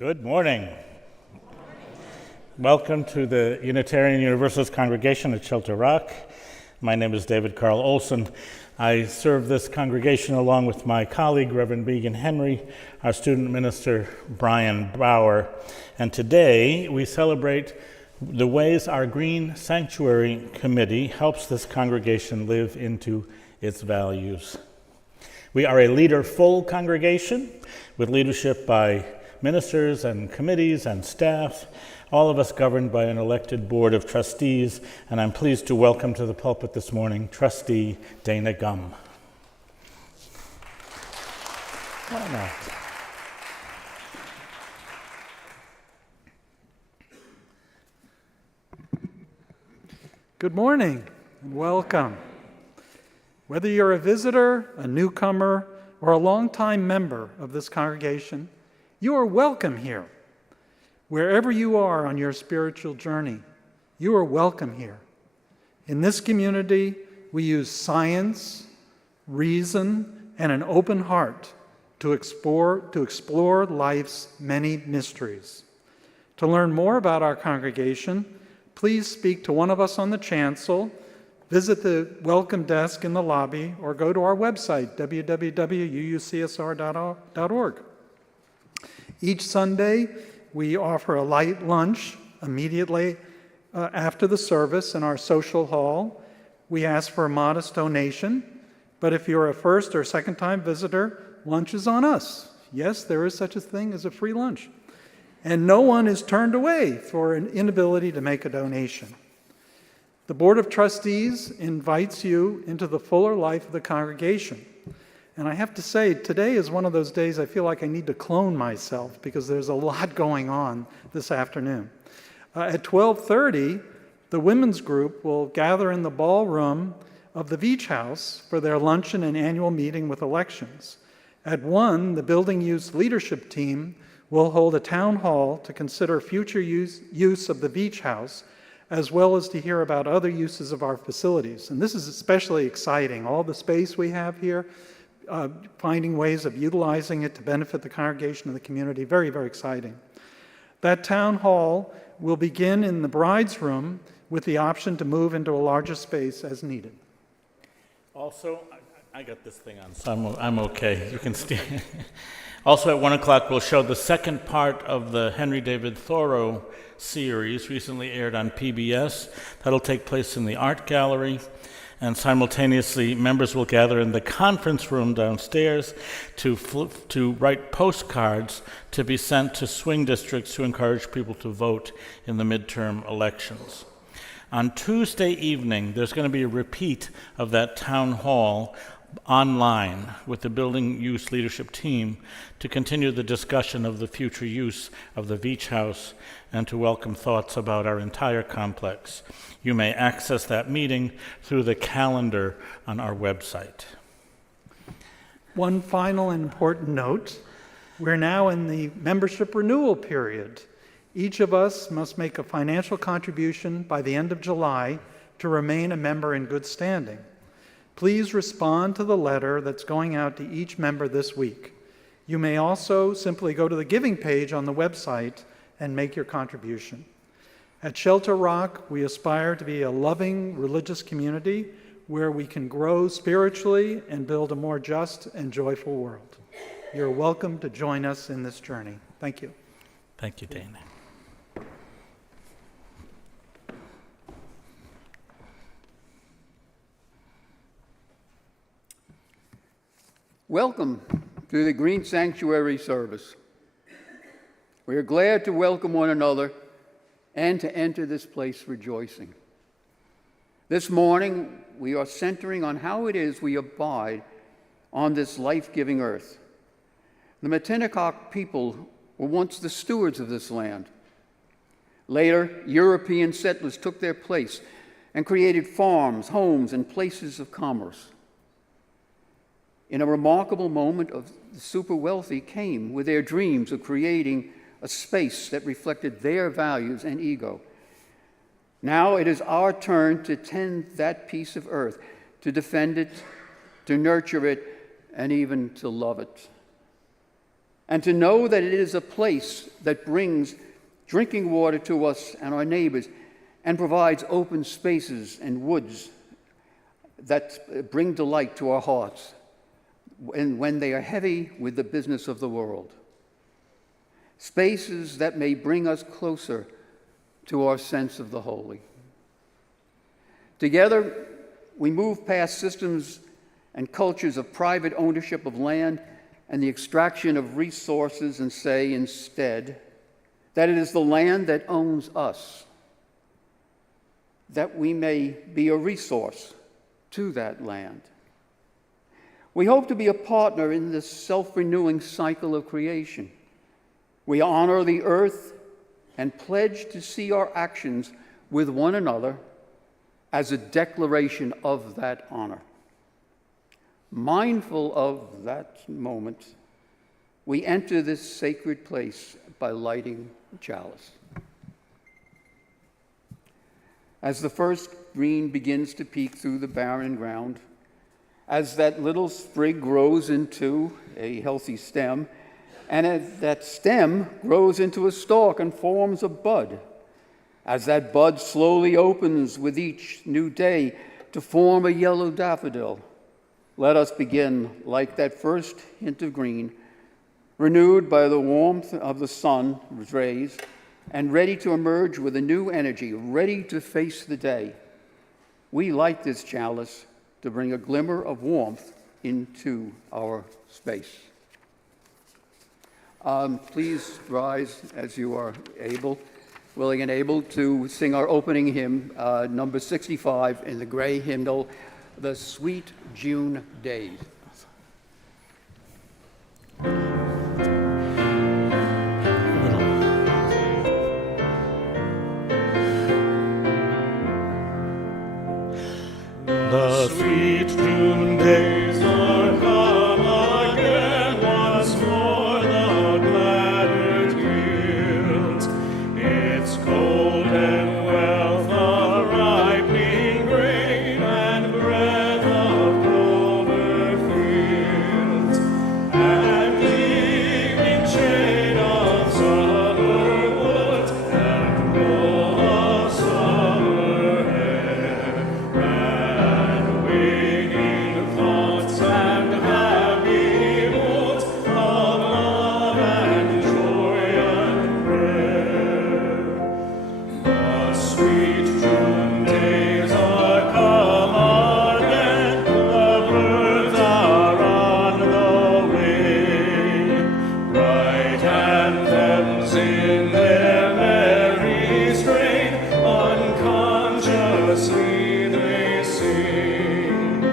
Good morning. Welcome to the Unitarian Universalist congregation at Shelter Rock. My name is David Carl Olson. I serve this congregation along with my colleague, Reverend Megan Henry, our student minister, Brian Bauer. And today we celebrate the ways our Green Sanctuary Committee helps this congregation live into its values. We are a leader-full congregation with leadership by ministers and committees and staff, all of us governed by an elected board of trustees, and I'm pleased to welcome to the pulpit this morning Trustee Dana Gum. Why not? Good morning and welcome. Whether you're a visitor, a newcomer, or a longtime member of this congregation, you are welcome here. Wherever you are on your spiritual journey, you are welcome here. In this community, we use science, reason, and an open heart to explore life's many mysteries. To learn more about our congregation, please speak to one of us on the chancel, visit the welcome desk in the lobby, or go to our website, www.uucsr.org. Each Sunday, we offer a light lunch immediately after the service in our social hall. We ask for a modest donation, but if you're a first or second-time visitor, lunch is on us. Yes, there is such a thing as a free lunch. And no one is turned away for an inability to make a donation. The Board of Trustees invites you into the fuller life of the congregation. And I have to say, today is one of those days I feel like I need to clone myself because there's a lot going on this afternoon. At 12:30, the women's group will gather in the ballroom of the Beach House for their luncheon and annual meeting with elections. At 1, the building use leadership team will hold a town hall to consider future use of the Beach House, as well as to hear about other uses of our facilities. And this is especially exciting. All the space we have here, finding ways of utilizing it to benefit the congregation and the community. Very, very exciting. That town hall will begin in the bride's room with the option to move into a larger space as needed. Also, I got this thing on, so I'm okay. You can stand. Also at 1 o'clock, we'll show the second part of the Henry David Thoreau series, recently aired on PBS. That'll take place in the art gallery. And simultaneously, members will gather in the conference room downstairs to write postcards to be sent to swing districts to encourage people to vote in the midterm elections. On Tuesday evening, there's going to be a repeat of that town hall online with the building use leadership team to continue the discussion of the future use of the Beach House and to welcome thoughts about our entire complex. You may access that meeting through the calendar on our website. One final and important note, we're now in the membership renewal period. Each of us must make a financial contribution by the end of July to remain a member in good standing. Please respond to the letter that's going out to each member this week. You may also simply go to the giving page on the website and make your contribution. At Shelter Rock, we aspire to be a loving religious community where we can grow spiritually and build a more just and joyful world. You're welcome to join us in this journey. Thank you. Thank you, Dana. Welcome to the Green Sanctuary service. We are glad to welcome one another and to enter this place rejoicing. This morning, we are centering on how it is we abide on this life-giving earth. The Matinecock people were once the stewards of this land. Later, European settlers took their place and created farms, homes, and places of commerce. In a remarkable moment of the super wealthy came with their dreams of creating a space that reflected their values and ego. Now it is our turn to tend that piece of earth, to defend it, to nurture it, and even to love it. and to know that it is a place that brings drinking water to us and our neighbors and provides open spaces and woods that bring delight to our hearts when they are heavy with the business of the world. Spaces that may bring us closer to our sense of the holy. Together, we move past systems and cultures of private ownership of land and the extraction of resources and say instead that it is the land that owns us, that we may be a resource to that land. We hope to be a partner in this self-renewing cycle of creation. We honor the earth and pledge to see our actions with one another as a declaration of that honor. Mindful of that moment, we enter this sacred place by lighting the chalice. As the first green begins to peek through the barren ground, as that little sprig grows into a healthy stem, and as that stem grows into a stalk and forms a bud, as that bud slowly opens with each new day to form a yellow daffodil, let us begin like that first hint of green, renewed by the warmth of the sun's rays, and ready to emerge with a new energy, ready to face the day. We light this chalice to bring a glimmer of warmth into our space. Please rise as you are able, willing and able, to sing our opening hymn, number 65 in the gray hymnal, The Sweet June Days. The sweet June days are come again, once more the glad earth yields its golden wealth of ripening grain and breath of clover fields, and evening shade of summer woods and roll of summer air, and winging thoughts and happy moods of love and joy and prayer. The sweet June days are come again, the birds are on the wing, bright anthems in their merry strain, unconsciously they sing.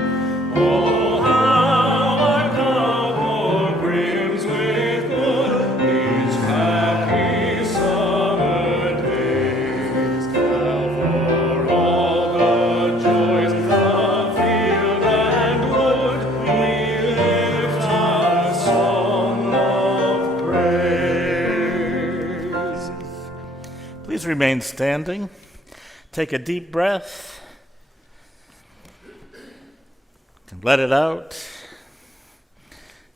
Oh, how our cup brims with good these happy summer days. Now for all the joys of field and wood, we lift our song of praise. Please remain standing. Take a deep breath and let it out.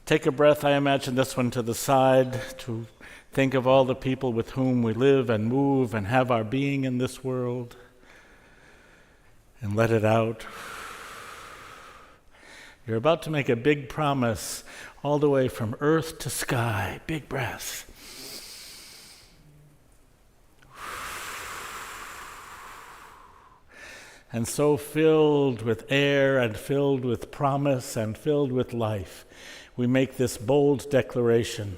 Take a breath, I imagine this one to the side, to think of all the people with whom we live and move and have our being in this world. And let it out. You're about to make a big promise all the way from earth to sky. Big breath. And so filled with air and filled with promise and filled with life, we make this bold declaration.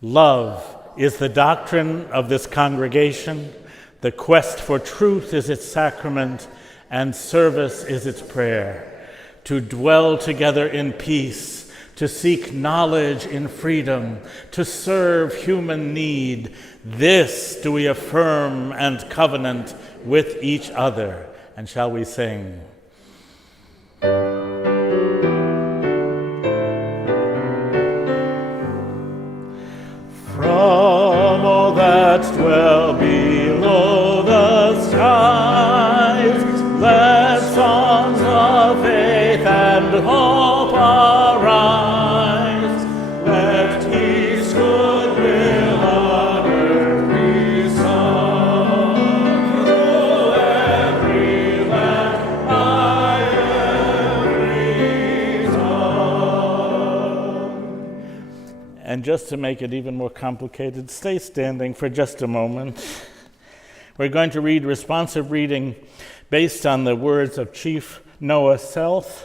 Love is the doctrine of this congregation, the quest for truth is its sacrament, and service is its prayer. To dwell together in peace, to seek knowledge in freedom, to serve human need, this do we affirm and covenant with each other. And shall we sing? From all that dwell below the skies, let songs of faith and hope arise. Let peace just to make it even more complicated, stay standing for just a moment. We're going to read responsive reading based on the words of Chief Noah Self.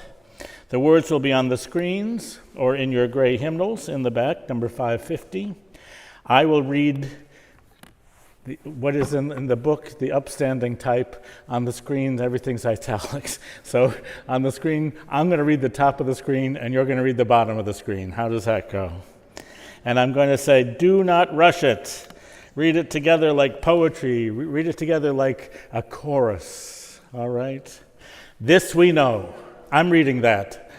The words will be on the screens or in your gray hymnals in the back, number 550. I will read what is in the book, the upstanding type. On the screen, everything's italics. So on the screen, I'm going to read the top of the screen, and you're going to read the bottom of the screen. How does that go? And I'm going to say, do not rush it. Read it together like poetry. Read it together like a chorus. All right? This we know. I'm reading that.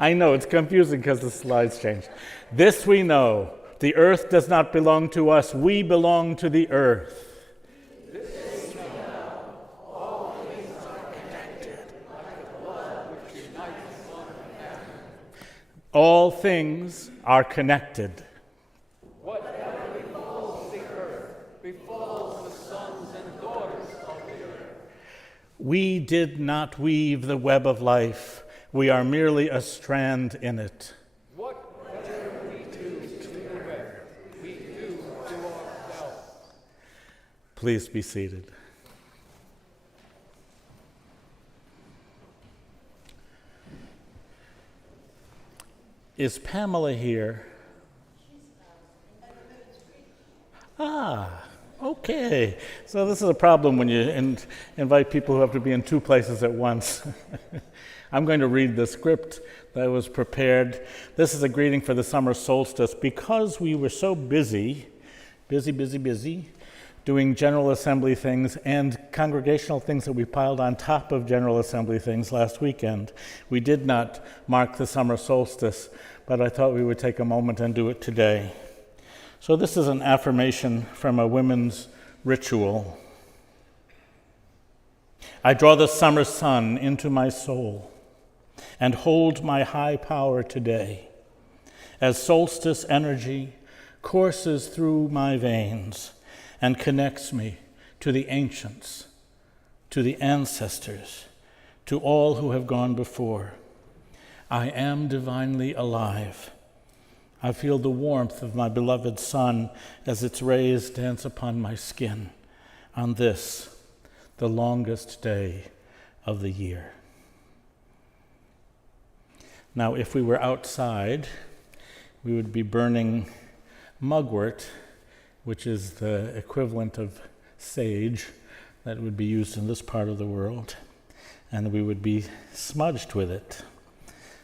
I know, it's confusing because the slides changed. This we know. The earth does not belong to us. We belong to the earth. This we know. All things are connected like the blood which unites sun and atom. All things are connected. Whatever befalls the earth befalls the sons and daughters of the earth. We did not weave the web of life. We are merely a strand in it. Whatever we do to the web, we do to ourselves. Please be seated. Is Pamela here? Okay. So this is a problem when you invite people who have to be in two places at once. I'm going to read the script that was prepared. This is a greeting for the summer solstice. Because we were so busy, doing General Assembly things and congregational things that we piled on top of General Assembly things last weekend, we did not mark the summer solstice, but I thought we would take a moment and do it today. So this is an affirmation from a women's ritual. I draw the summer sun into my soul and hold my high power today as solstice energy courses through my veins and connects me to the ancients, to the ancestors, to all who have gone before. I am divinely alive. I feel the warmth of my beloved sun as its rays dance upon my skin on this, the longest day of the year. Now, if we were outside, we would be burning mugwort, which is the equivalent of sage that would be used in this part of the world, and we would be smudged with it.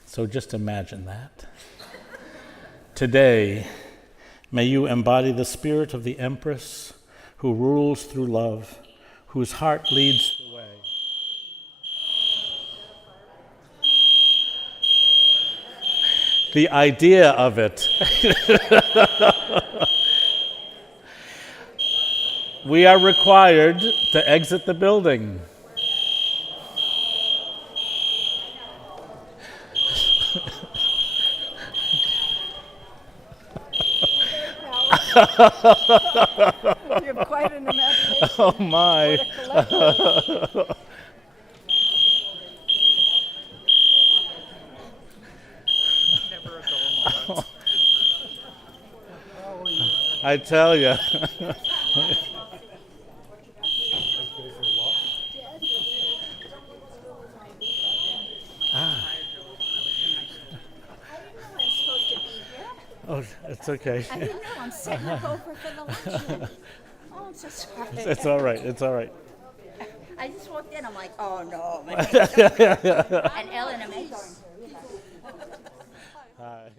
So just imagine that. Today, may you embody the spirit of the Empress who rules through love, whose heart leads the way. The idea of it. We are required to exit the building. You have quite an imagination. Oh my. Never a dull moment. I tell you. Oh, it's okay. I didn't know. I'm setting up over for the luncheon. Oh, I'm so sorry. It's all right. It's all right. I just walked in. I'm like, oh no. And Ellen, am I going? Hi.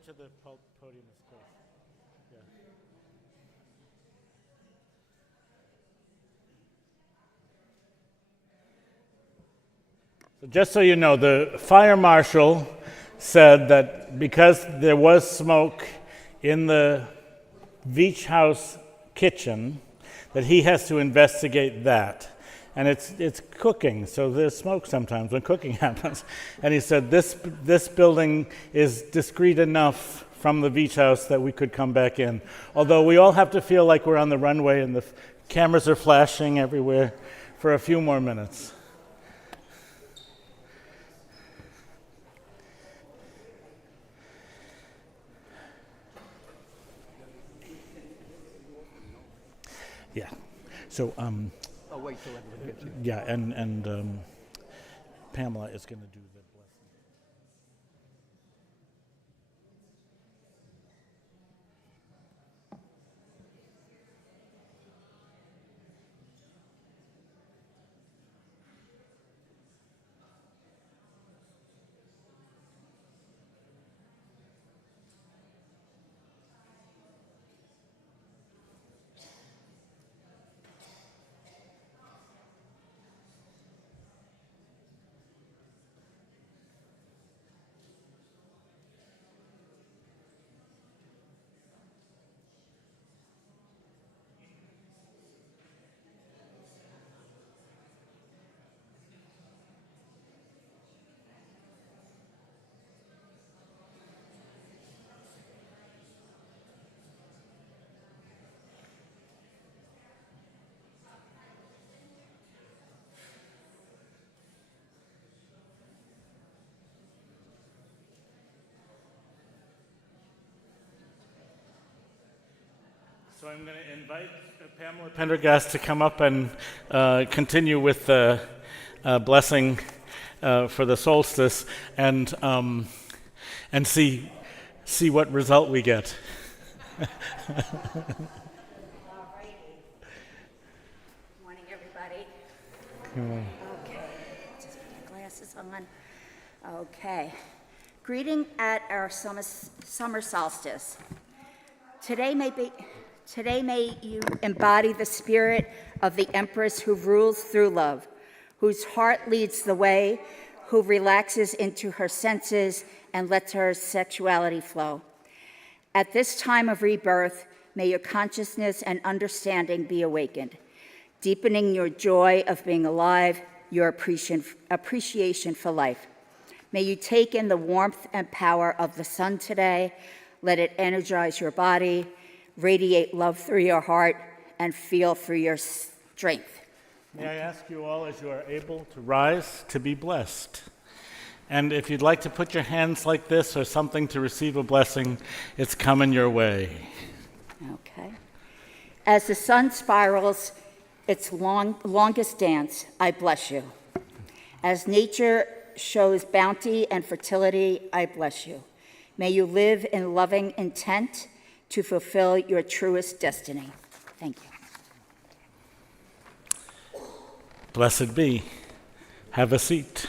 right to the podium is close. Yeah. So just so you know, the fire marshal said that because there was smoke in the beach house kitchen, that he has to investigate that. And it's cooking, so there's smoke sometimes when cooking happens. And he said this building is discreet enough from the beach house that we could come back in. Although we all have to feel like we're on the runway and the cameras are flashing everywhere for a few more minutes. Yeah. So I'll wait till everyone gets here. yeah, and Pamela is going to do the blessing. So I'm going to invite Pamela Pendergast to come up and continue with the blessing for the solstice and see what result we get. Morning, everybody. Okay, just put my glasses on. Okay. Greeting at our summer solstice. Today may you embody the spirit of the Empress who rules through love, whose heart leads the way, who relaxes into her senses and lets her sexuality flow. At this time of rebirth, may your consciousness and understanding be awakened, deepening your joy of being alive, your appreciation for life. May you take in the warmth and power of the sun today. Let it energize your body, radiate love through your heart, and feel through your strength. May I ask you all, as you are able to rise, to be blessed. And if you'd like to put your hands like this or something to receive a blessing, it's coming your way. Okay. As the sun spirals its longest dance, I bless you. As nature shows bounty and fertility, I bless you. May you live in loving intent to fulfill your truest destiny. Thank you. Blessed be. Have a seat.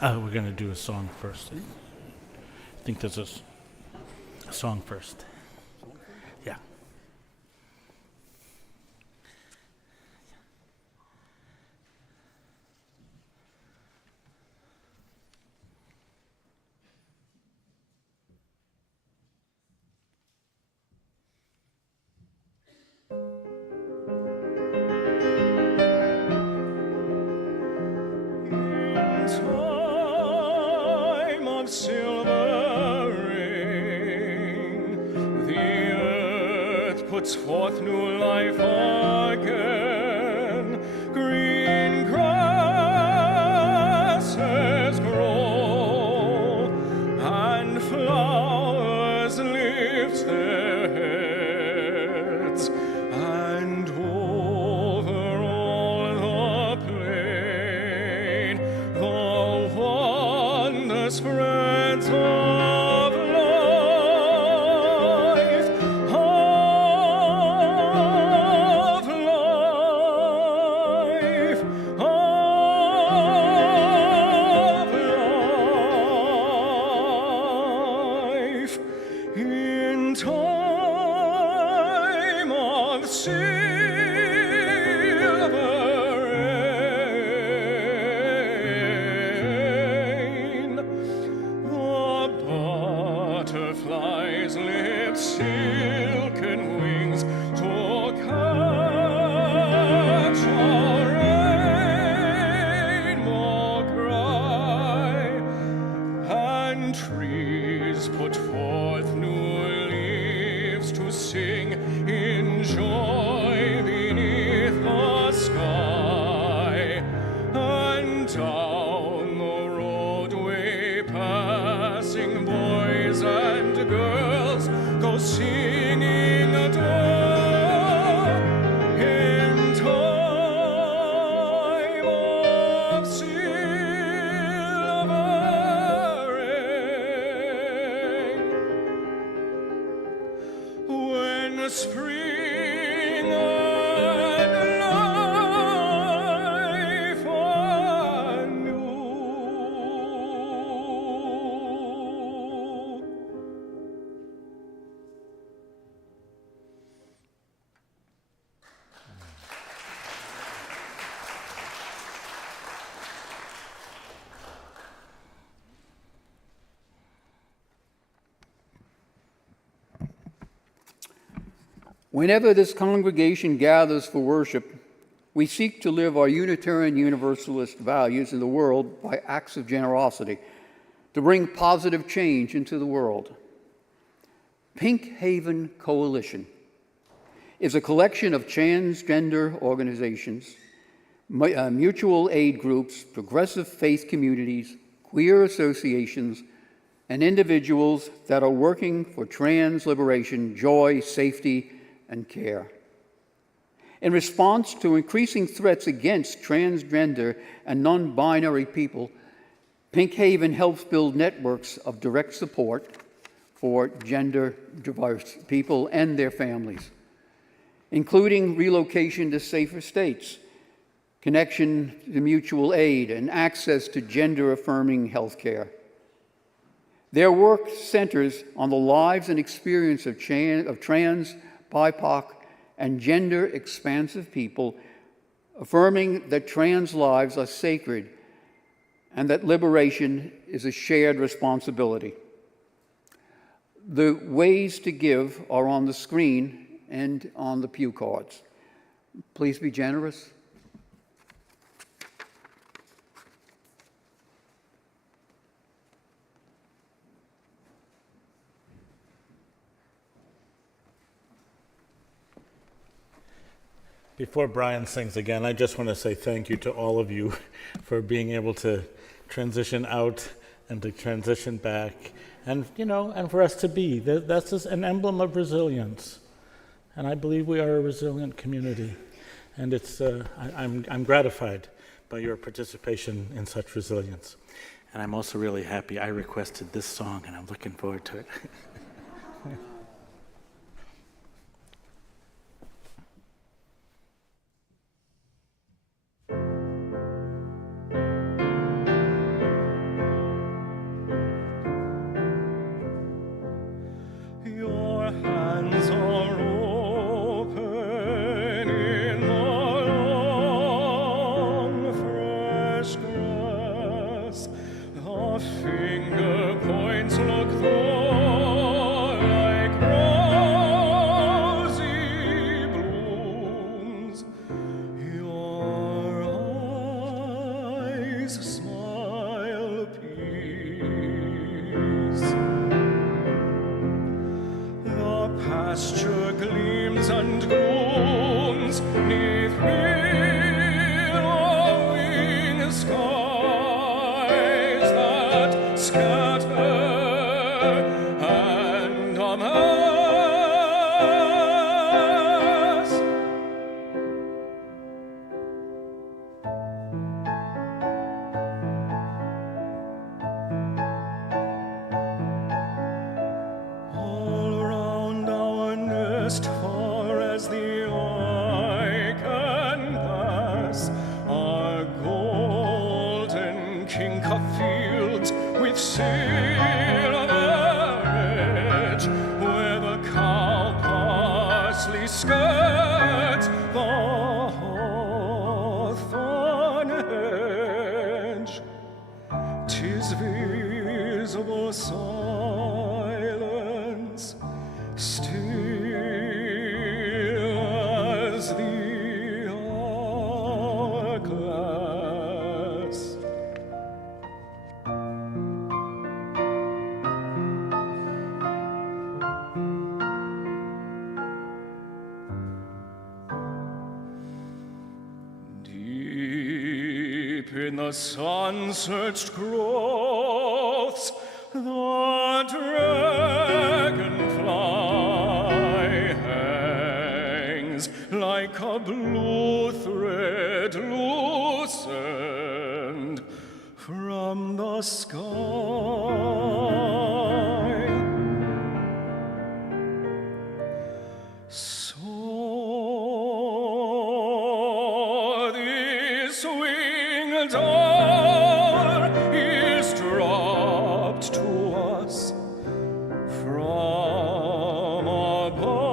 We're going to do a song first. I think there's a song first. Yeah. Time of silver rain, the earth puts forth new life again. Green grasses grow, and flowers lift their heads, and over all the plain the wonder spreads of life, of life. rain. The butterflies lift silken wings to catch our rainbow cry, and trees put forth new leaves to sing in joy beneath the sky. And down the roadway passing boys and girls go singing in time of silver rain. When spring and life are new. Whenever this congregation gathers for worship, we seek to live our Unitarian Universalist values in the world by acts of generosity to bring positive change into the world. Pink Haven Coalition is a collection of transgender organizations, mutual aid groups, progressive faith communities, queer associations, and individuals that are working for trans liberation, joy, safety, and care. In response to increasing threats against transgender and non-binary people, Pink Haven helps build networks of direct support for gender diverse people and their families, including relocation to safer states, connection to mutual aid, and access to gender-affirming health care. Their work centers on the lives and experience of trans, BIPOC, and gender-expansive people, affirming that trans lives are sacred and that liberation is a shared responsibility. The ways to give are on the screen and on the pew cards. Please be generous. Before Brian sings again, I just want to say thank you to all of you for being able to transition out and to transition back, and and for us to be. That's just an emblem of resilience, and I believe we are a resilient community, and it's I'm gratified by your participation in such resilience, and I'm also really happy I requested this song, and I'm looking forward to it. Far as the eye can pass, are golden Kinka fields with silver edge, where the cow parsley skirts to silence, still as the hourglass. Deep in the sun-searched growths, the dragonfly hangs like a blue thread loosened from the sky. So this winged hour is dropped to us from above.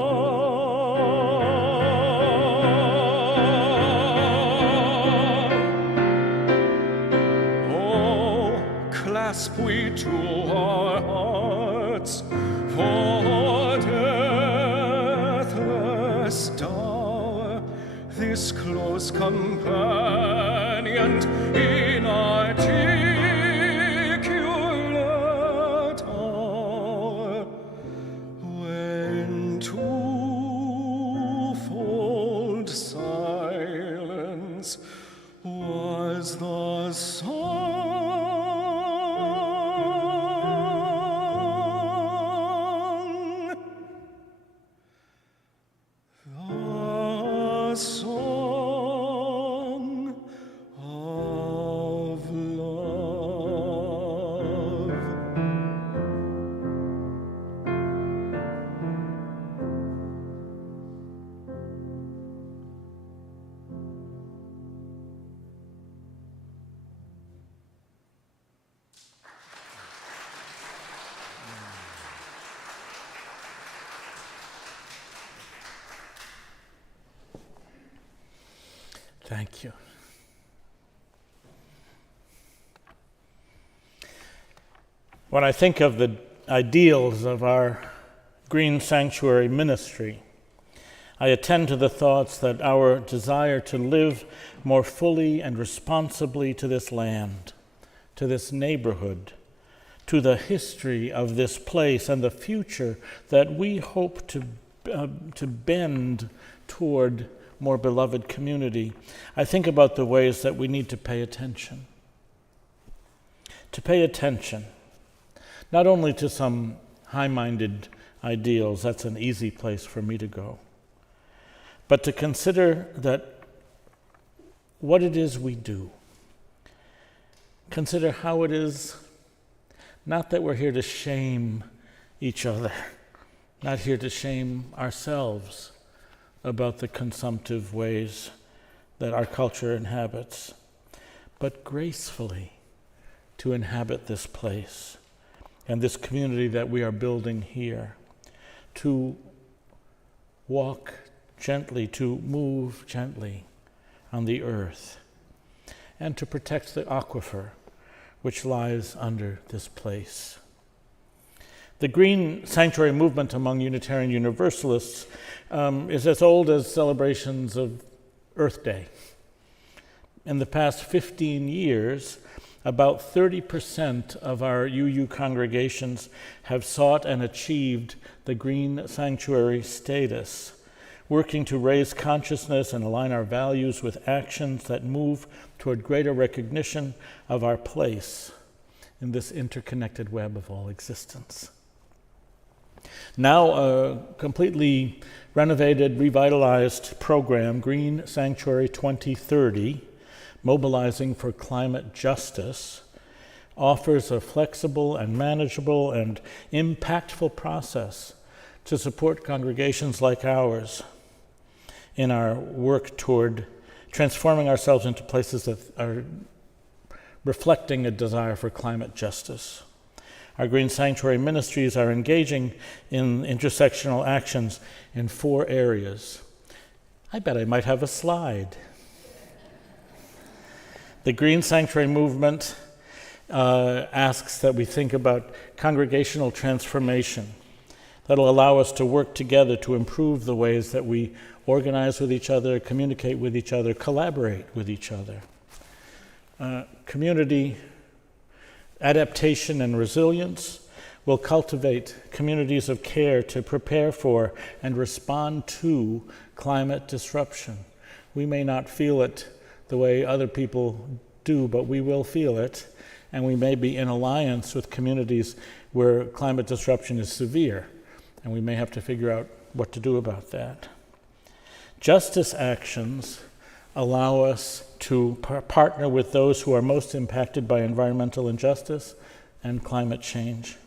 Oh, clasp we to our hearts, for deathless dower, this close companion inarticulate hour, when twofold silence was the song. The song of love. Thank you. When I think of the ideals of our Green Sanctuary ministry, I attend to the thoughts that our desire to live more fully and responsibly to this land, to this neighborhood, to the history of this place and the future that we hope to bend toward more beloved community, I think about the ways that we need to pay attention. To pay attention, not only to some high-minded ideals, that's an easy place for me to go, but to consider that what it is we do. Consider how it is, not that we're here to shame each other, not here to shame ourselves about the consumptive ways that our culture inhabits, but gracefully to inhabit this place and this community that we are building here, to walk gently, to move gently on the earth, and to protect the aquifer which lies under this place. The Green Sanctuary movement among Unitarian Universalists is as old as celebrations of Earth Day. In the past 15 years, about 30% of our UU congregations have sought and achieved the Green Sanctuary status, working to raise consciousness and align our values with actions that move toward greater recognition of our place in this interconnected web of all existence. Now, a completely renovated, revitalized program, Green Sanctuary 2030, Mobilizing for Climate Justice, offers a flexible and manageable and impactful process to support congregations like ours in our work toward transforming ourselves into places that are reflecting a desire for climate justice. Our Green Sanctuary ministries are engaging in intersectional actions in 4 areas. I bet I might have a slide. The Green Sanctuary movement asks that we think about congregational transformation that'll allow us to work together to improve the ways that we organize with each other, communicate with each other, collaborate with each other. Community adaptation and resilience will cultivate communities of care to prepare for and respond to climate disruption. We may not feel it the way other people do, but we will feel it, and we may be in alliance with communities where climate disruption is severe, and we may have to figure out what to do about that. Justice actions allow us to partner with those who are most impacted by environmental injustice and climate change.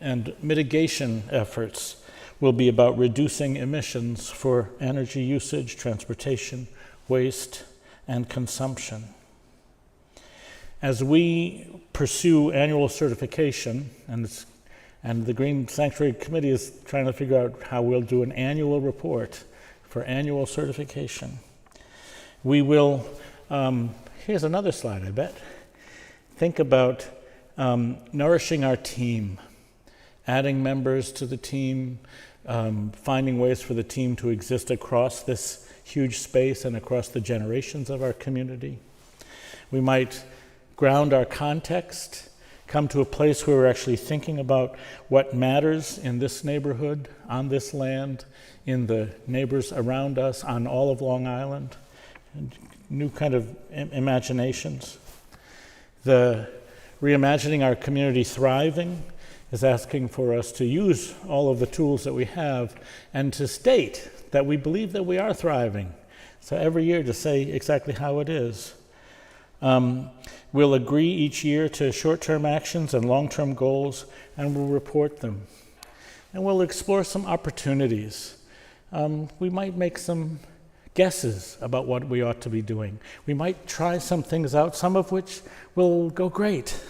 And mitigation efforts will be about reducing emissions for energy usage, transportation, waste, and consumption. As we pursue annual certification, and the Green Sanctuary Committee is trying to figure out how we'll do an annual report for annual certification, we will, here's another slide, I bet. Think about nourishing our team, adding members to the team, finding ways for the team to exist across this huge space and across the generations of our community. We might ground our context, come to a place where we're actually thinking about what matters in this neighborhood, on this land, in the neighbors around us, on all of Long Island. New kind of imaginations. The reimagining our community thriving is asking for us to use all of the tools that we have and to state that we believe that we are thriving. So every year to say exactly how it is. We'll agree each year to short-term actions and long-term goals, and we'll report them. And we'll explore some opportunities. We might make some guesses about what we ought to be doing. We might try some things out, some of which will go great,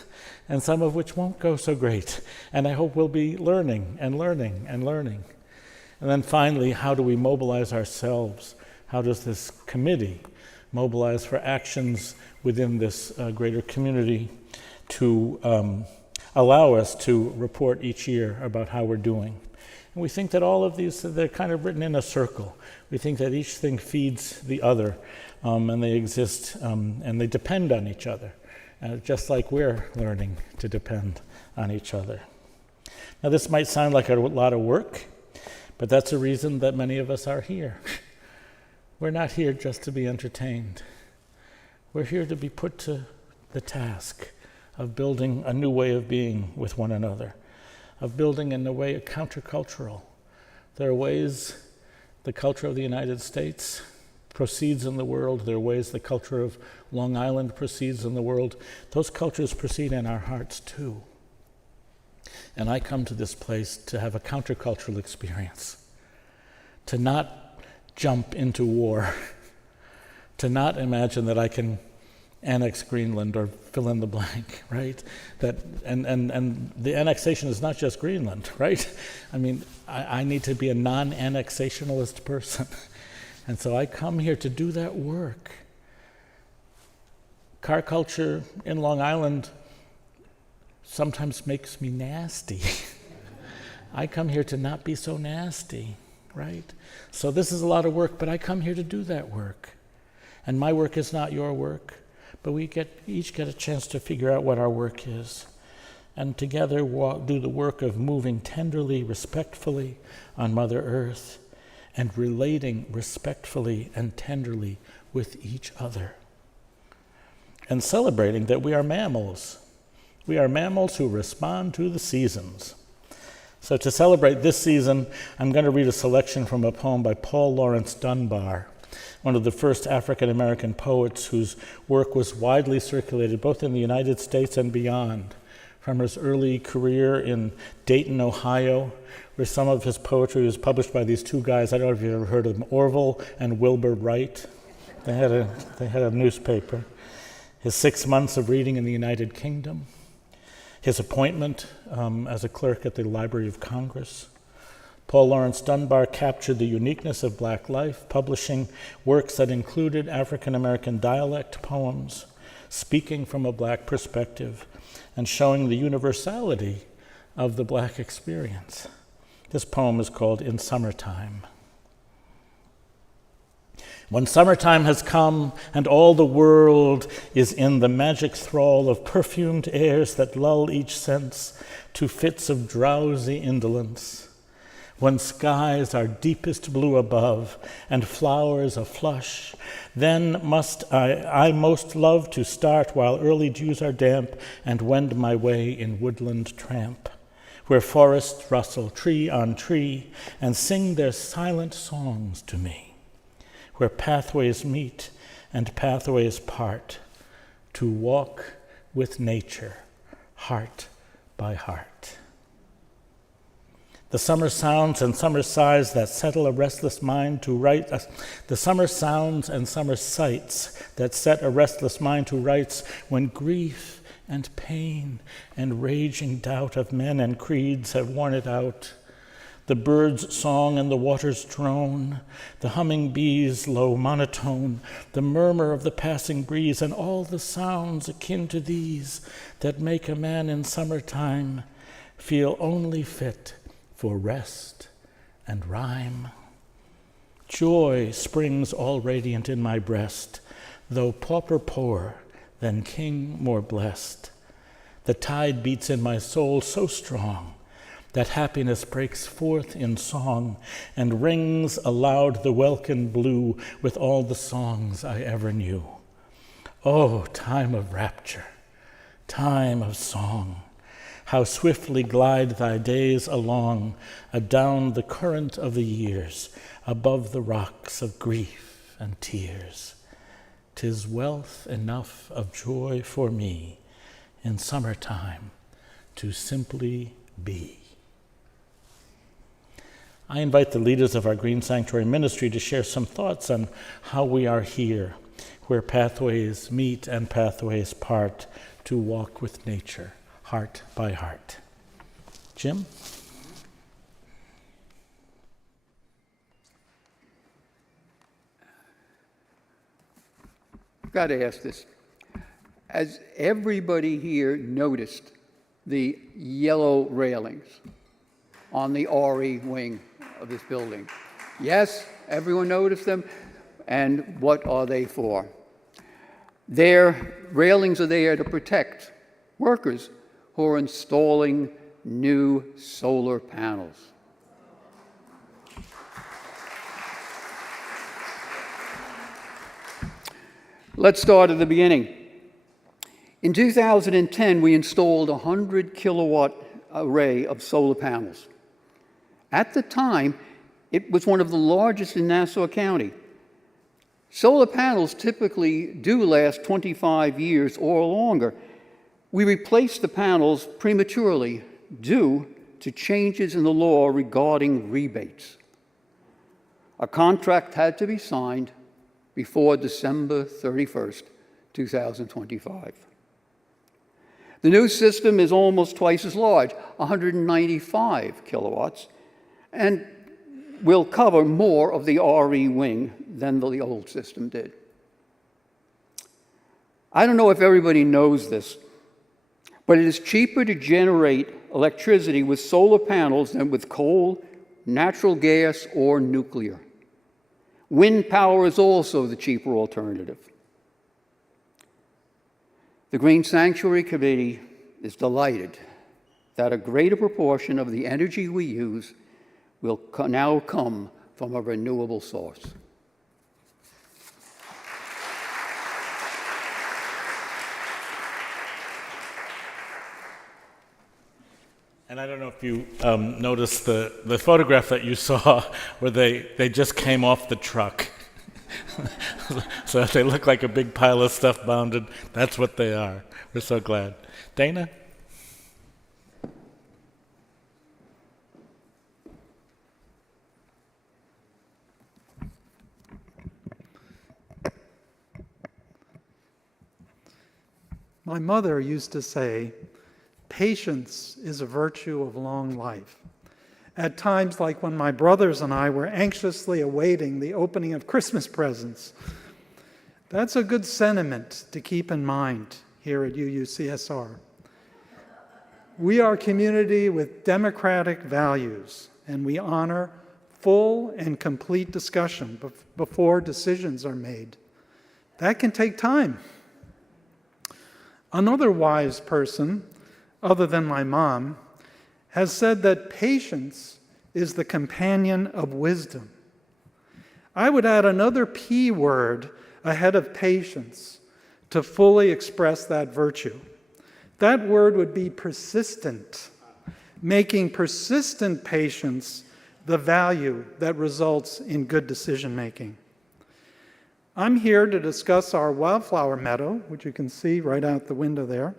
and some of which won't go so great. And I hope we'll be learning and learning and learning. And then finally, how do we mobilize ourselves? How does this committee mobilize for actions within this greater community to allow us to report each year about how we're doing? And we think that all of these, they're kind of written in a circle. We think that each thing feeds the other, and they exist, and they depend on each other, just like we're learning to depend on each other. Now, this might sound like a lot of work, but that's a reason that many of us are here. We're not here just to be entertained. We're here to be put to the task of building a new way of being with one another, of building in a way countercultural. There are ways the culture of the United States proceeds in the world. There are ways the culture of Long Island proceeds in the world. Those cultures proceed in our hearts too. And I come to this place to have a countercultural experience, to not jump into war, to not imagine that I can annex Greenland or fill in the blank, right? That and the annexation is not just Greenland, right? I mean, I need to be a non-annexationalist person. And so I come here to do that work. Car culture in Long Island sometimes makes me nasty. I come here to not be so nasty, right? So this is a lot of work, but I come here to do that work. And my work is not your work, but we each get a chance to figure out what our work is. And together do the work of moving tenderly, respectfully on Mother Earth and relating respectfully and tenderly with each other. And celebrating that we are mammals. We are mammals who respond to the seasons. So to celebrate this season, I'm going to read a selection from a poem by Paul Laurence Dunbar, one of the first African-American poets whose work was widely circulated both in the United States and beyond, from his early career in Dayton, Ohio, where some of his poetry was published by these two guys. I don't know if you've ever heard of them, Orville and Wilbur Wright. They had a newspaper. His 6 months of reading in the United Kingdom, his appointment as a clerk at the Library of Congress. Paul Laurence Dunbar captured the uniqueness of Black life, publishing works that included African-American dialect poems, speaking from a Black perspective, and showing the universality of the Black experience. This poem is called In Summertime. When summertime has come and all the world is in the magic thrall of perfumed airs that lull each sense to fits of drowsy indolence, when skies are deepest blue above and flowers aflush, then must I most love to start while early dews are damp and wend my way in woodland tramp, where forests rustle tree on tree and sing their silent songs to me, where pathways meet and pathways part, to walk with nature, heart by heart. The summer sounds and summer sighs that settle a restless mind to right, the summer sounds and summer sights that set a restless mind to rights when grief and pain and raging doubt of men and creeds have worn it out. The bird's song and the water's drone, the humming bee's low monotone, the murmur of the passing breeze, and all the sounds akin to these that make a man in summertime feel only fit for rest and rhyme. Joy springs all radiant in my breast, though pauper poor, than king more blessed. The tide beats in my soul so strong that happiness breaks forth in song and rings aloud the welkin blue with all the songs I ever knew. Oh, time of rapture, time of song, how swiftly glide thy days along, adown the current of the years, above the rocks of grief and tears. 'Tis wealth enough of joy for me in summertime to simply be. I invite the leaders of our Green Sanctuary ministry to share some thoughts on how we are here, where pathways meet and pathways part, to walk with nature, heart by heart. Jim? I've got to ask this. Has everybody here noticed the yellow railings on the RE wing of this building? Yes, everyone noticed them? And what are they for? Their railings are there to protect workers who are installing new solar panels. Let's start at the beginning. In 2010, we installed a 100 kilowatt array of solar panels. At the time, it was one of the largest in Nassau County. Solar panels typically do last 25 years or longer. We replaced the panels prematurely due to changes in the law regarding rebates. A contract had to be signed before December 31st, 2025. The new system is almost twice as large, 195 kilowatts, and will cover more of the RE wing than the old system did. I don't know if everybody knows this, but it is cheaper to generate electricity with solar panels than with coal, natural gas, or nuclear. Wind power is also the cheaper alternative. The Green Sanctuary Committee is delighted that a greater proportion of the energy we use will now come from a renewable source. And I don't know if you noticed the photograph that you saw where they just came off the truck. So they look like a big pile of stuff bounded. That's what they are. We're so glad. Dana? My mother used to say, patience is a virtue of long life. At times like when my brothers and I were anxiously awaiting the opening of Christmas presents. That's a good sentiment to keep in mind here at UUCSR. We are a community with democratic values, and we honor full and complete discussion before decisions are made. That can take time. Another wise person, other than my mom, has said that patience is the companion of wisdom. I would add another P word ahead of patience to fully express that virtue. That word would be persistent, making persistent patience the value that results in good decision making. I'm here to discuss our wildflower meadow, which you can see right out the window there,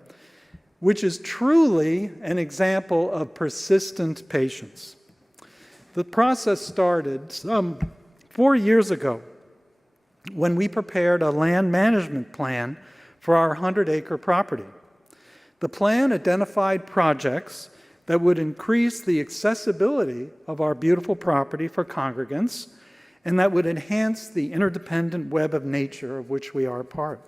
which is truly an example of persistent patience. The process started some 4 years ago when we prepared a land management plan for our 100-acre property. The plan identified projects that would increase the accessibility of our beautiful property for congregants and that would enhance the interdependent web of nature of which we are a part.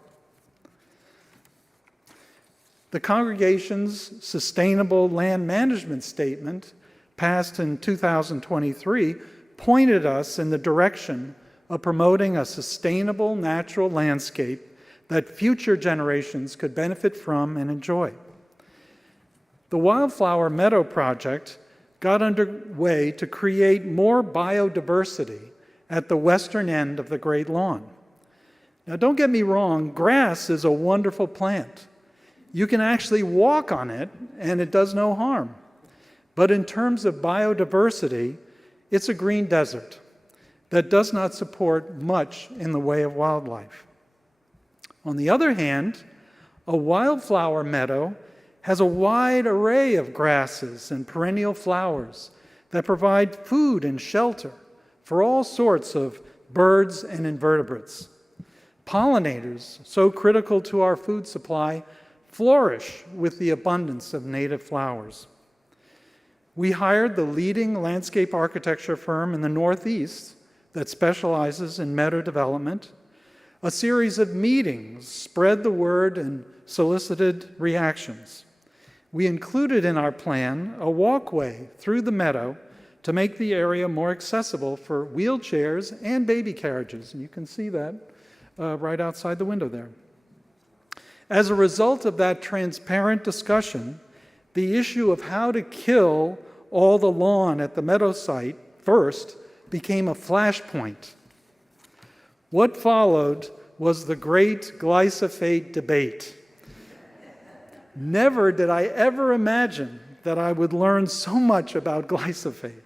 The congregation's Sustainable Land Management Statement, passed in 2023, pointed us in the direction of promoting a sustainable natural landscape that future generations could benefit from and enjoy. The Wildflower Meadow Project got underway to create more biodiversity at the western end of the Great Lawn. Now, don't get me wrong, grass is a wonderful plant. You can actually walk on it, and it does no harm. But in terms of biodiversity, it's a green desert that does not support much in the way of wildlife. On the other hand, a wildflower meadow has a wide array of grasses and perennial flowers that provide food and shelter for all sorts of birds and invertebrates. Pollinators, so critical to our food supply, flourish with the abundance of native flowers. We hired the leading landscape architecture firm in the Northeast that specializes in meadow development. A series of meetings spread the word and solicited reactions. We included in our plan a walkway through the meadow to make the area more accessible for wheelchairs and baby carriages. And you can see that right outside the window there. As a result of that transparent discussion, the issue of how to kill all the lawn at the meadow site first became a flashpoint. What followed was the great glyphosate debate. Never did I ever imagine that I would learn so much about glyphosate.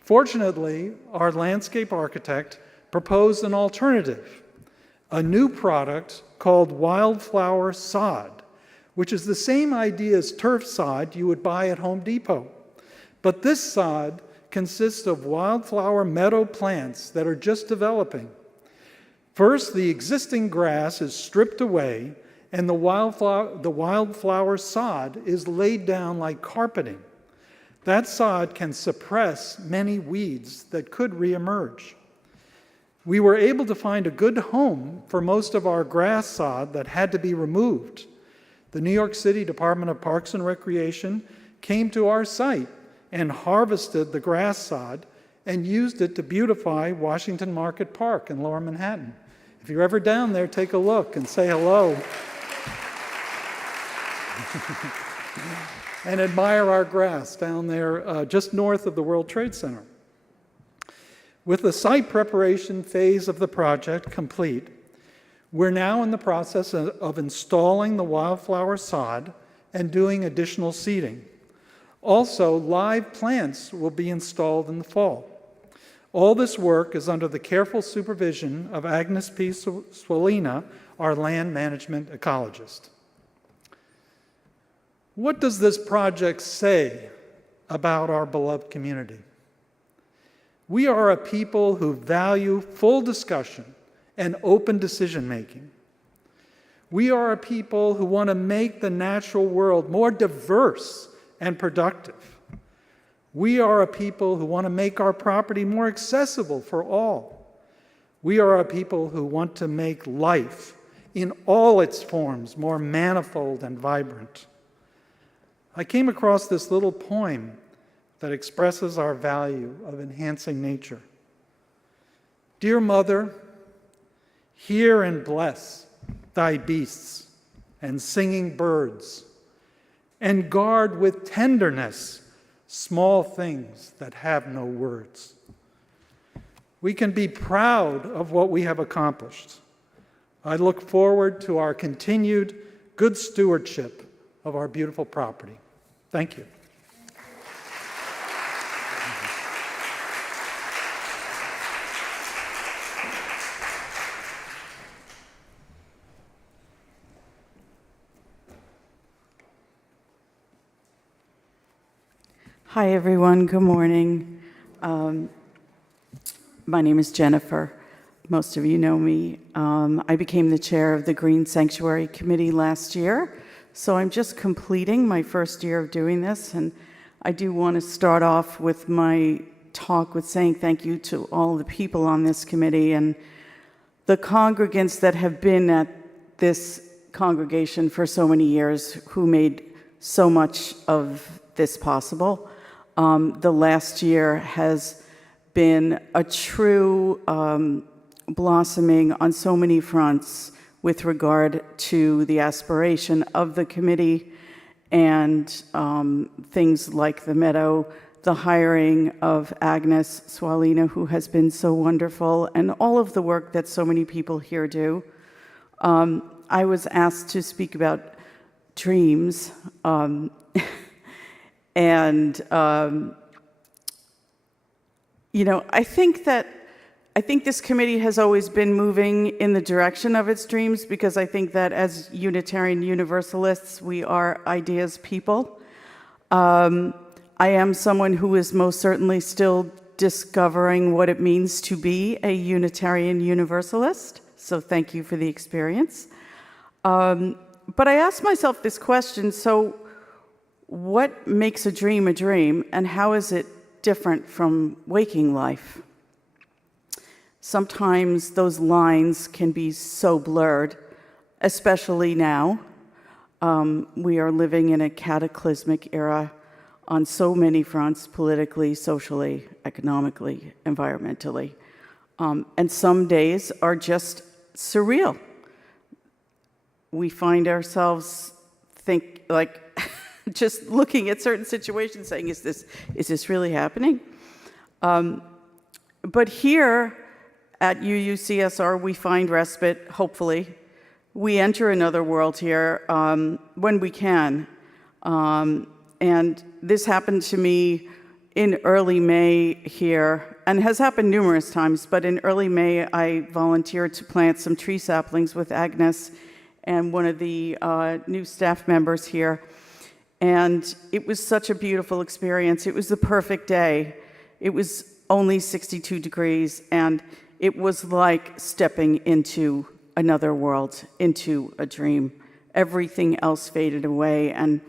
Fortunately, our landscape architect proposed an alternative, a new product called wildflower sod, which is the same idea as turf sod you would buy at Home Depot. But this sod consists of wildflower meadow plants that are just developing. First, the existing grass is stripped away, and the wildflower sod is laid down like carpeting. That sod can suppress many weeds that could reemerge. We were able to find a good home for most of our grass sod that had to be removed. The New York City Department of Parks and Recreation came to our site and harvested the grass sod and used it to beautify Washington Market Park in Lower Manhattan. If you're ever down there, take a look and say hello. And admire our grass down there just north of the World Trade Center. With the site preparation phase of the project complete, we're now in the process of installing the wildflower sod and doing additional seeding. Also, live plants will be installed in the fall. All this work is under the careful supervision of Agnes P. Swalina, our land management ecologist. What does this project say about our beloved community? We are a people who value full discussion and open decision-making. We are a people who want to make the natural world more diverse and productive. We are a people who want to make our property more accessible for all. We are a people who want to make life in all its forms more manifold and vibrant. I came across this little poem that expresses our value of enhancing nature. Dear Mother, hear and bless thy beasts and singing birds, and guard with tenderness small things that have no words. We can be proud of what we have accomplished. I look forward to our continued good stewardship of our beautiful property. Thank you. Hi, everyone. Good morning. My name is Jennifer. Most of you know me. I became the chair of the Green Sanctuary Committee last year, so I'm just completing my first year of doing this, and I do want to start off with my talk with saying thank you to all the people on this committee and the congregants that have been at this congregation for so many years who made so much of this possible. The last year has been a true blossoming on so many fronts with regard to the aspiration of the committee and things like the meadow, the hiring of Agnes Swalina, who has been so wonderful, and all of the work that so many people here do. I was asked to speak about dreams, and I think this committee has always been moving in the direction of its dreams, because I think that as Unitarian Universalists, we are ideas people. I am someone who is most certainly still discovering what it means to be a Unitarian Universalist, so thank you for the experience. But I asked myself this question, so what makes a dream, and how is it different from waking life? Sometimes those lines can be so blurred, especially now. We are living in a cataclysmic era on so many fronts, politically, socially, economically, environmentally. And some days are just surreal. We find ourselves just looking at certain situations saying, is this really happening? But here at UUCSR, we find respite, hopefully. We enter another world here when we can. And this happened to me in early May here, and has happened numerous times, but in early May, I volunteered to plant some tree saplings with Agnes and one of the new staff members here. And it was such a beautiful experience. It was the perfect day. It was only 62 degrees, and it was like stepping into another world, into a dream. Everything else faded away, and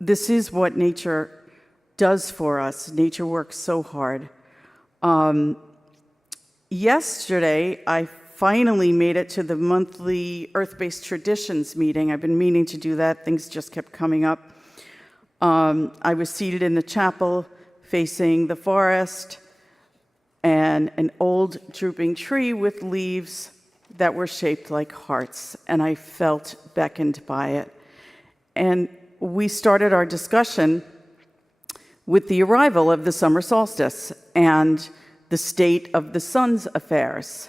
this is what nature does for us. Nature works so hard. Yesterday, I finally made it to the monthly Earth-Based Traditions meeting. I've been meaning to do that. Things just kept coming up. I was seated in the chapel facing the forest and an old drooping tree with leaves that were shaped like hearts, and I felt beckoned by it. And we started our discussion with the arrival of the summer solstice and the state of the sun's affairs.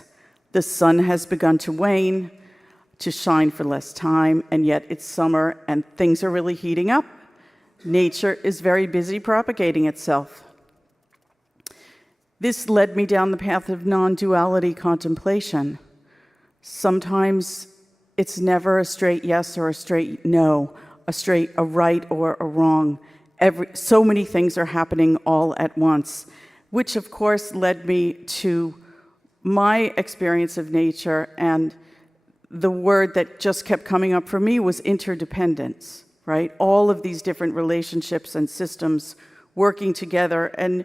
The sun has begun to wane, to shine for less time, and yet it's summer and things are really heating up. Nature is very busy propagating itself. This led me down the path of non-duality contemplation. Sometimes it's never a straight yes or a straight no, a right or a wrong. So many things are happening all at once, which of course led me to my experience of nature, and the word that just kept coming up for me was interdependence, right? All of these different relationships and systems working together, and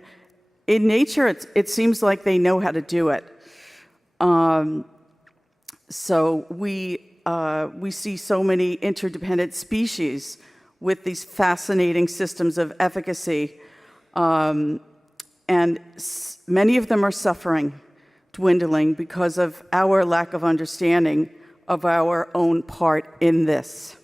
in nature, it seems like they know how to do it. So we see so many interdependent species with these fascinating systems of efficacy. And many of them are suffering, dwindling because of our lack of understanding of our own part in this.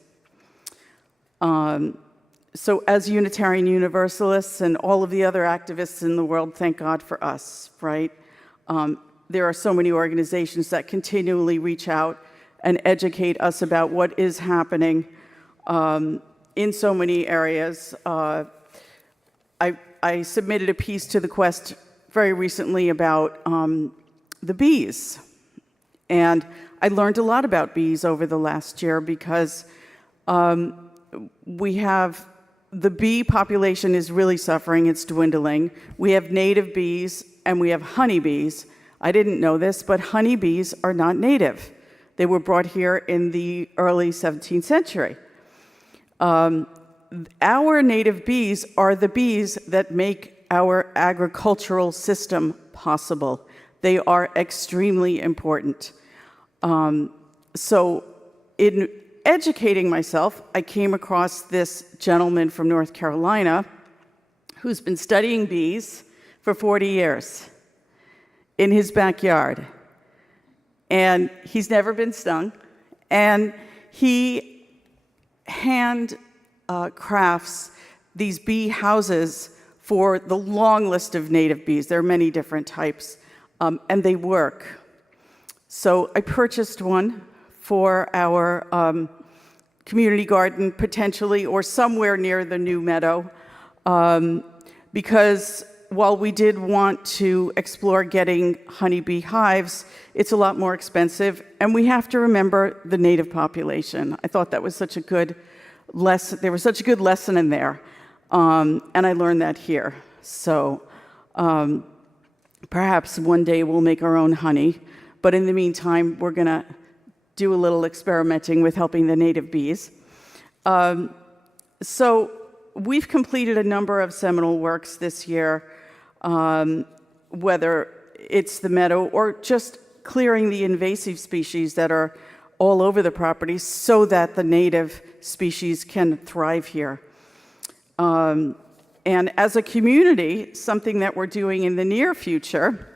So as Unitarian Universalists and all of the other activists in the world, thank God for us, right? There are so many organizations that continually reach out and educate us about what is happening in so many areas. I submitted a piece to the Quest very recently about the bees. And I learned a lot about bees over the last year because we have the bee population is really suffering, it's dwindling. We have native bees and we have honeybees. I didn't know this, but honeybees are not native. They were brought here in the early 17th century. Our native bees are the bees that make our agricultural system possible. They are extremely important. So in educating myself, I came across this gentleman from North Carolina who's been studying bees for 40 years in his backyard. And he's never been stung. And he hand crafts these bee houses for the long list of native bees. There are many different types, and they work. So I purchased one for our community garden, potentially, or somewhere near the new meadow, because while we did want to explore getting honeybee hives, it's a lot more expensive, and we have to remember the native population. I thought that was such a good lesson. There was such a good lesson in there, and I learned that here. So perhaps one day we'll make our own honey, but in the meantime, we're going to do a little experimenting with helping the native bees. So we've completed a number of seminal works this year, whether it's the meadow or just clearing the invasive species that are all over the property so that the native species can thrive here. And as a community, something that we're doing in the near future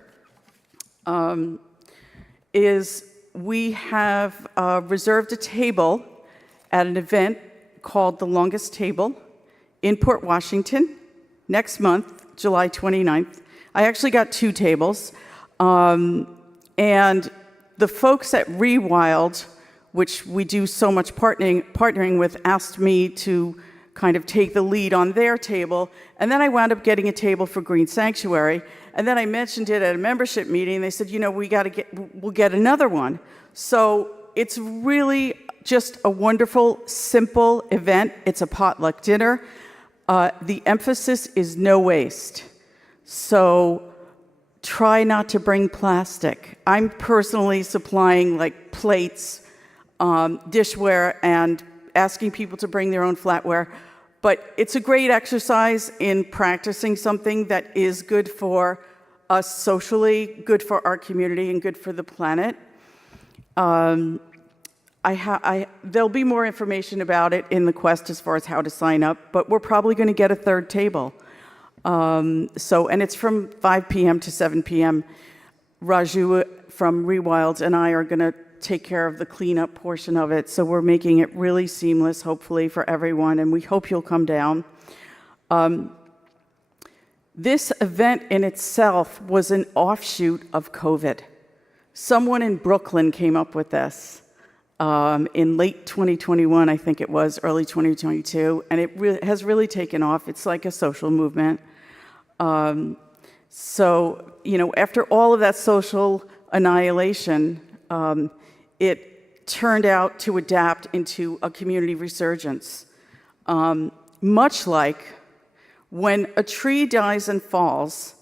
is we have reserved a table at an event called The Longest Table in Port Washington next month, July 29th. I actually got 2 tables. And the folks at Rewild, which we do so much partnering with, asked me to kind of take the lead on their table. And then I wound up getting a table for Green Sanctuary. And then I mentioned it at a membership meeting. They said, you know, we'll get another one. So it's really just a wonderful, simple event. It's a potluck dinner. The emphasis is no waste. So try not to bring plastic. I'm personally supplying like plates, dishware, and asking people to bring their own flatware. But it's a great exercise in practicing something that is good for us socially, good for our community, and good for the planet. There'll be more information about it in the Quest as far as how to sign up, but we're probably going to get a 3rd table. And it's from 5 p.m. to 7 p.m. Raju from Rewild and I are going to take care of the cleanup portion of it, so we're making it really seamless, hopefully, for everyone, and we hope you'll come down. This event in itself was an offshoot of COVID. Someone in Brooklyn came up with this in late 2021, I think it was, early 2022, and it has really taken off. It's like a social movement. So, you know, after all of that social annihilation, it turned out to adapt into a community resurgence. Much like when a tree dies and falls,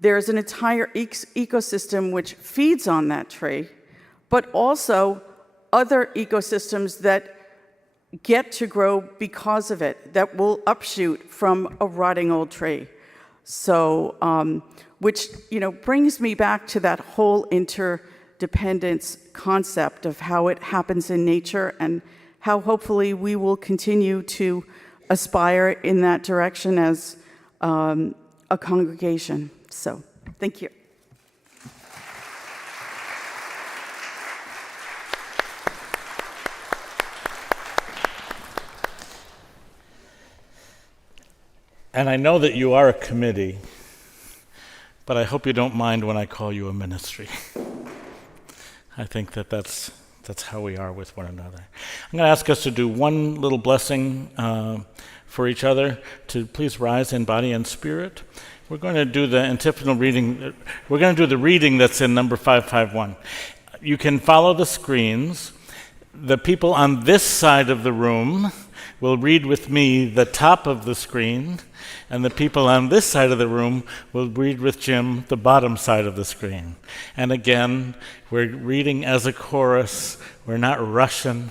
there's an entire ecosystem which feeds on that tree, but also other ecosystems that get to grow because of it, that will upshoot from a rotting old tree. So, which, you know, brings me back to that whole interdependence concept of how it happens in nature and how hopefully we will continue to aspire in that direction as a congregation. So, thank you. And I know that you are a committee, but I hope you don't mind when I call you a ministry. I think that that's how we are with one another. I'm going to ask us to do one little blessing for each other, to please rise in body and spirit. We're going to do the antiphonal reading. We're going to do the reading that's in number 551. You can follow the screens. The people on this side of the room will read with me the top of the screen, and the people on this side of the room will read with Jim the bottom side of the screen. And again, we're reading as a chorus. We're not rushing.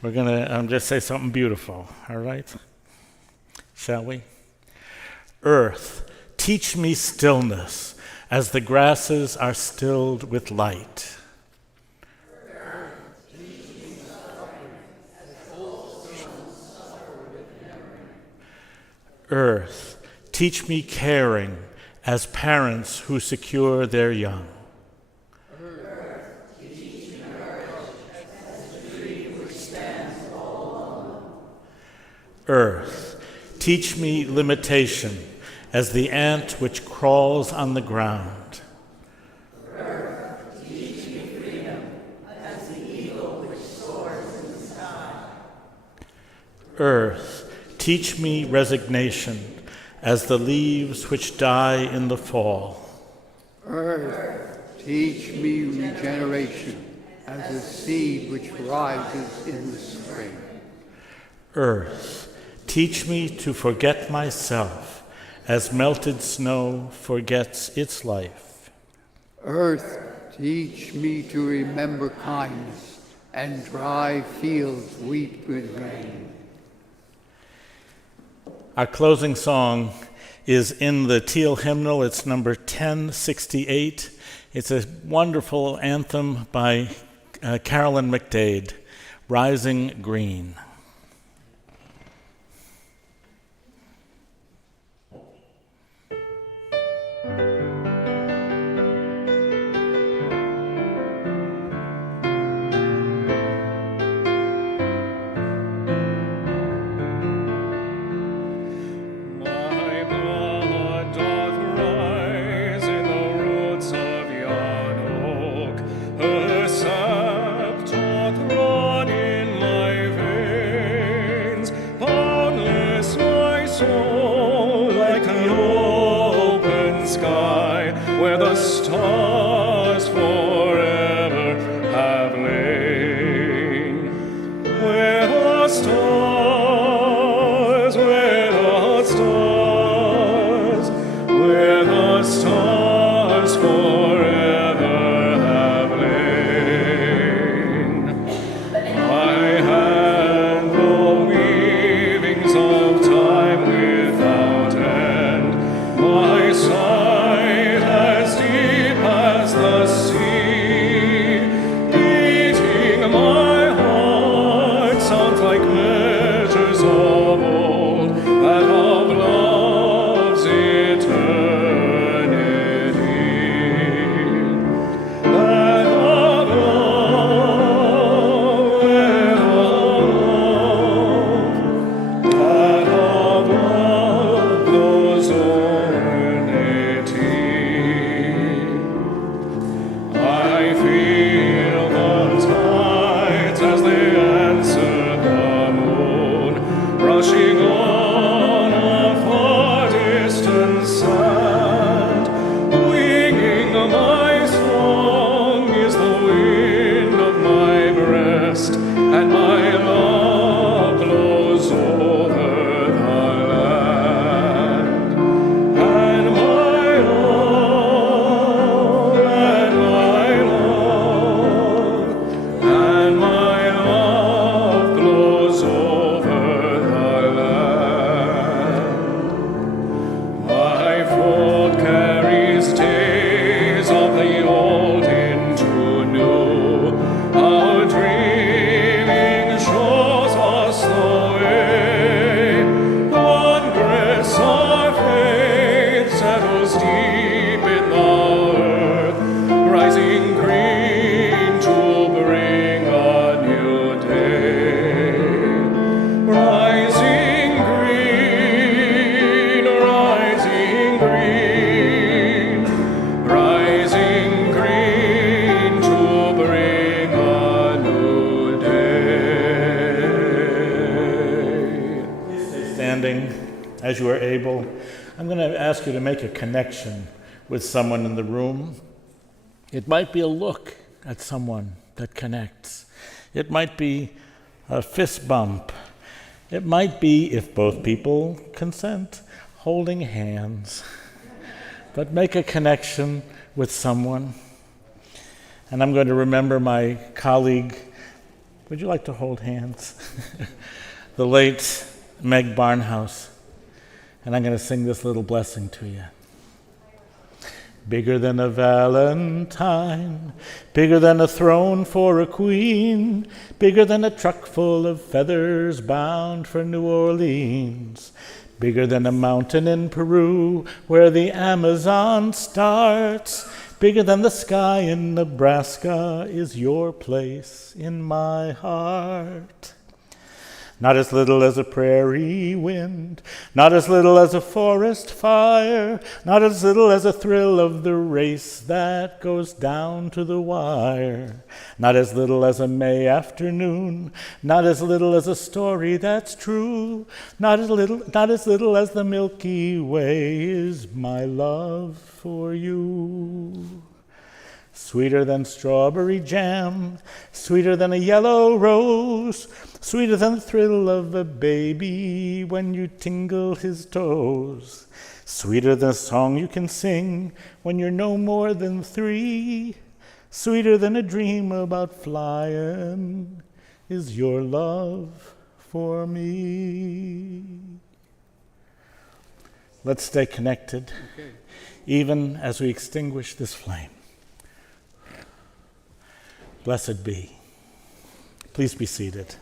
We're going to just say something beautiful, all right? Shall we? Earth, teach me stillness as the grasses are stilled with light. Earth, teach me caring as parents who secure their young. Earth, teach me courage as the tree which stands all alone. Earth, teach me limitation as the ant which crawls on the ground. Earth, teach me freedom as the eagle which soars in the sky. Earth, teach me resignation as the leaves which die in the fall. Earth, teach me regeneration as a seed which rises in the spring. Earth, teach me to forget myself as melted snow forgets its life. Earth, teach me to remember kindness and dry fields weep with rain. Our closing song is in the Teal hymnal. It's number 1068. It's a wonderful anthem by Carolyn McDade, Rising Green. My sight as deep as as you are able, I'm going to ask you to make a connection with someone in the room. It might be a look at someone that connects. It might be a fist bump. It might be, if both people consent, holding hands. But make a connection with someone. And I'm going to remember my colleague. Would you like to hold hands? The late Meg Barnhouse. And I'm going to sing this little blessing to you. Bigger than a valentine, bigger than a throne for a queen, bigger than a truck full of feathers bound for New Orleans, bigger than a mountain in Peru where the Amazon starts, bigger than the sky in Nebraska is your place in my heart. Not as little as a prairie wind, not as little as a forest fire, not as little as a thrill of the race that goes down to the wire, not as little as a May afternoon, not as little as a story that's true, not as little as the Milky Way is my love for you. Sweeter than strawberry jam, sweeter than a yellow rose, sweeter than the thrill of a baby when you tingle his toes, sweeter than a song you can sing when you're no more than 3, sweeter than a dream about flying is your love for me. Let's stay connected, even as we extinguish this flame. Blessed be. Please be seated.